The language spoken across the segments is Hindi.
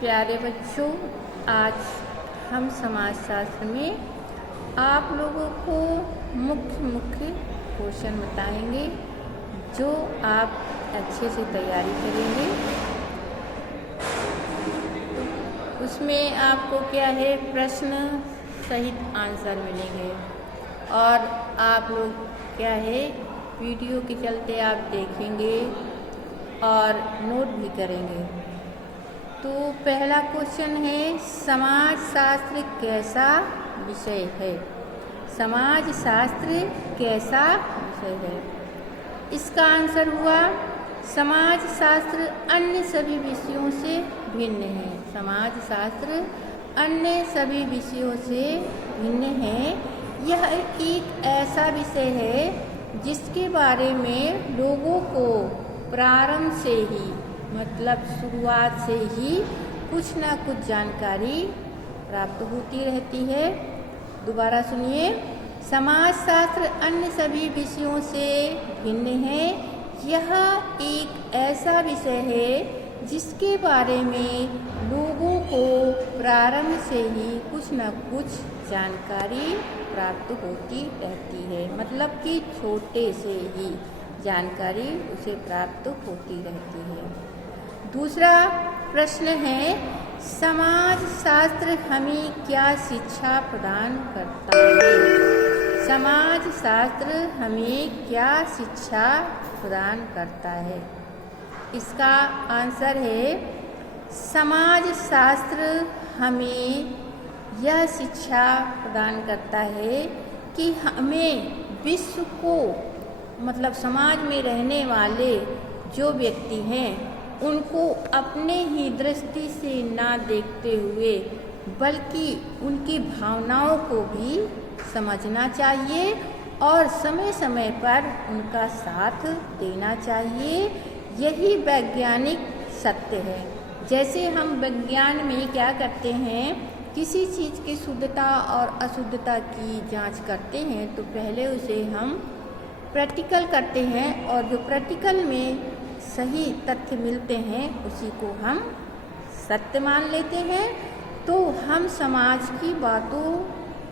प्यारे बच्चों, आज हम समाजशास्त्र में आप लोगों को मुख्य क्वेश्चन बताएंगे जो आप अच्छे से तैयारी करेंगे। उसमें आपको क्या है, प्रश्न सहित आंसर मिलेंगे और आप लोग क्या है, वीडियो के चलते आप देखेंगे और नोट भी करेंगे। तो पहला क्वेश्चन है, समाजशास्त्र कैसा विषय है? समाजशास्त्र कैसा विषय है? इसका आंसर हुआ, समाजशास्त्र अन्य सभी विषयों से भिन्न है। समाजशास्त्र अन्य सभी विषयों से भिन्न है। यह एक ऐसा विषय है जिसके बारे में लोगों को प्रारंभ से ही, मतलब शुरुआत से ही कुछ ना कुछ जानकारी प्राप्त होती रहती है। दोबारा सुनिए, समाजशास्त्र अन्य सभी विषयों से भिन्न है। यह एक ऐसा विषय है जिसके बारे में लोगों को प्रारंभ से ही कुछ न कुछ जानकारी प्राप्त होती रहती है, मतलब कि छोटे से ही जानकारी उसे प्राप्त होती रहती है। दूसरा प्रश्न है, समाजशास्त्र हमें क्या शिक्षा प्रदान करता है? समाजशास्त्र हमें क्या शिक्षा प्रदान करता है? इसका आंसर है, समाजशास्त्र हमें यह शिक्षा प्रदान करता है कि हमें विश्व को, मतलब समाज में रहने वाले जो व्यक्ति हैं, उनको अपने ही दृष्टि से ना देखते हुए बल्कि उनकी भावनाओं को भी समझना चाहिए और समय समय पर उनका साथ देना चाहिए। यही वैज्ञानिक सत्य है। जैसे हम विज्ञान में क्या करते हैं, किसी चीज़ की शुद्धता और अशुद्धता की जांच करते हैं तो पहले उसे हम प्रैक्टिकल करते हैं और जो प्रैक्टिकल में सही तथ्य मिलते हैं उसी को हम सत्य मान लेते हैं। तो हम समाज की बातों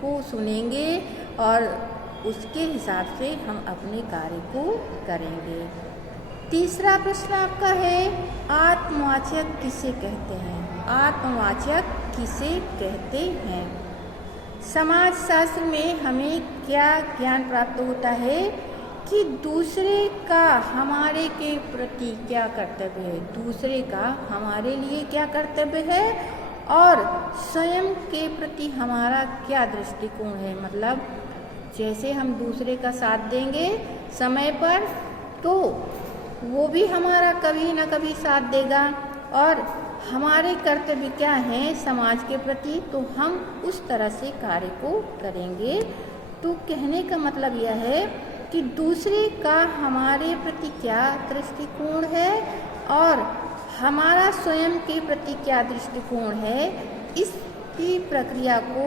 को सुनेंगे और उसके हिसाब से हम अपने कार्य को करेंगे। तीसरा प्रश्न आपका है, आत्मवाचक किसे कहते हैं? आत्मवाचक किसे कहते हैं? समाजशास्त्र में हमें क्या ज्ञान प्राप्त होता है कि दूसरे का हमारे के प्रति क्या कर्तव्य है, दूसरे का हमारे लिए क्या कर्तव्य है और स्वयं के प्रति हमारा क्या दृष्टिकोण है। मतलब जैसे हम दूसरे का साथ देंगे समय पर तो वो भी हमारा कभी ना कभी साथ देगा और हमारे कर्तव्य क्या हैं समाज के प्रति, तो हम उस तरह से कार्य को करेंगे। तो कहने का मतलब यह है कि दूसरे का हमारे प्रति क्या दृष्टिकोण है और हमारा स्वयं के प्रति क्या दृष्टिकोण है, इसकी प्रक्रिया को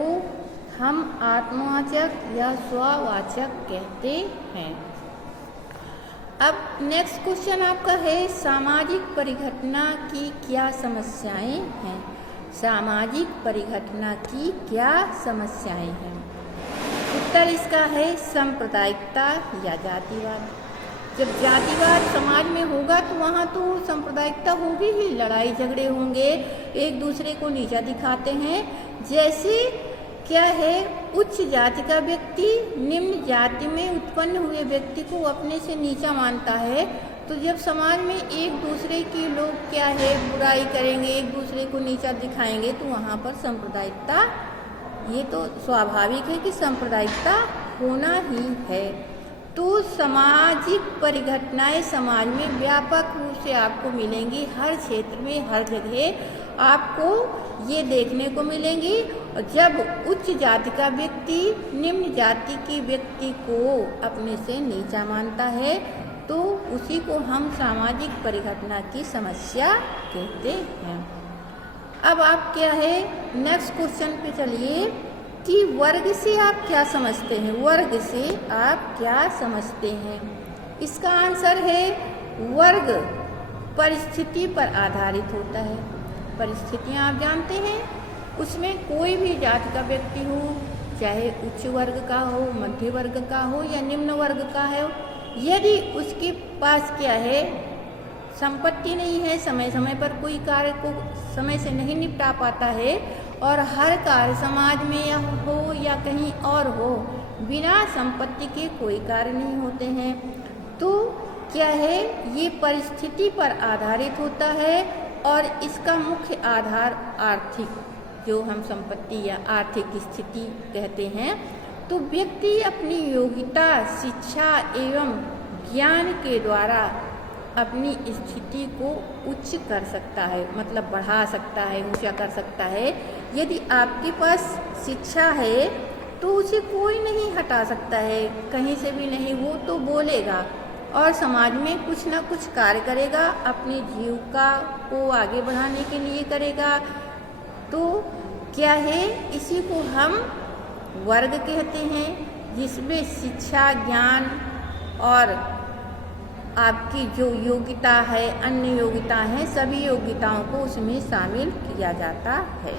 हम आत्मवाचक या स्ववाचक कहते हैं। अब नेक्स्ट क्वेश्चन आपका है, सामाजिक परिघटना की क्या समस्याएं हैं? सामाजिक परिघटना की क्या समस्याएं हैं? उत्तर इसका है, सांप्रदायिकता या जातिवाद। जब जातिवाद समाज में होगा तो वहाँ तो सांप्रदायिकता होगी ही, लड़ाई झगड़े होंगे, एक दूसरे को नीचा दिखाते हैं। जैसे क्या है, उच्च जाति का व्यक्ति निम्न जाति में उत्पन्न हुए व्यक्ति को अपने से नीचा मानता है, तो जब समाज में एक दूसरे की लोग क्या है बुराई करेंगे, एक दूसरे को नीचा दिखाएंगे, तो वहाँ पर सांप्रदायिकता, ये तो स्वाभाविक है कि सांप्रदायिकता होना ही है। तो सामाजिक परिघटनाएं समाज में व्यापक रूप से आपको मिलेंगी, हर क्षेत्र में हर जगह आपको ये देखने को मिलेंगी। जब उच्च जाति का व्यक्ति निम्न जाति की व्यक्ति को अपने से नीचा मानता है तो उसी को हम सामाजिक परिघटना की समस्या कहते हैं। अब आप क्या है, नेक्स्ट क्वेश्चन पे चलिए कि वर्ग से आप क्या समझते हैं? वर्ग से आप क्या समझते हैं? इसका आंसर है, वर्ग परिस्थिति पर आधारित होता है। परिस्थितियाँ आप जानते हैं, उसमें कोई भी जाति का व्यक्ति हो, चाहे उच्च वर्ग का हो, मध्य वर्ग का हो या निम्न वर्ग का हो, यदि उसके पास क्या है, संपत्ति नहीं है, समय समय पर कोई कार्य को समय से नहीं निपटा पाता है और हर कार्य समाज में या हो या कहीं और हो, बिना संपत्ति के कोई कार्य नहीं होते हैं। तो क्या है, ये परिस्थिति पर आधारित होता है और इसका मुख्य आधार आर्थिक, जो हम संपत्ति या आर्थिक स्थिति कहते हैं। तो व्यक्ति अपनी योग्यता, शिक्षा एवं ज्ञान के द्वारा अपनी स्थिति को उच्च कर सकता है, मतलब बढ़ा सकता है, ऊंचा कर सकता है। यदि आपके पास शिक्षा है तो उसे कोई नहीं हटा सकता है, कहीं से भी नहीं। वो तो बोलेगा और समाज में कुछ ना कुछ कार्य करेगा, अपनी जीविका को आगे बढ़ाने के लिए करेगा। तो क्या है, इसी को हम वर्ग कहते हैं, जिसमें शिक्षा, ज्ञान और आपकी जो योग्यता है, अन्य योग्यता है, सभी योग्यताओं को उसमें शामिल किया जाता है।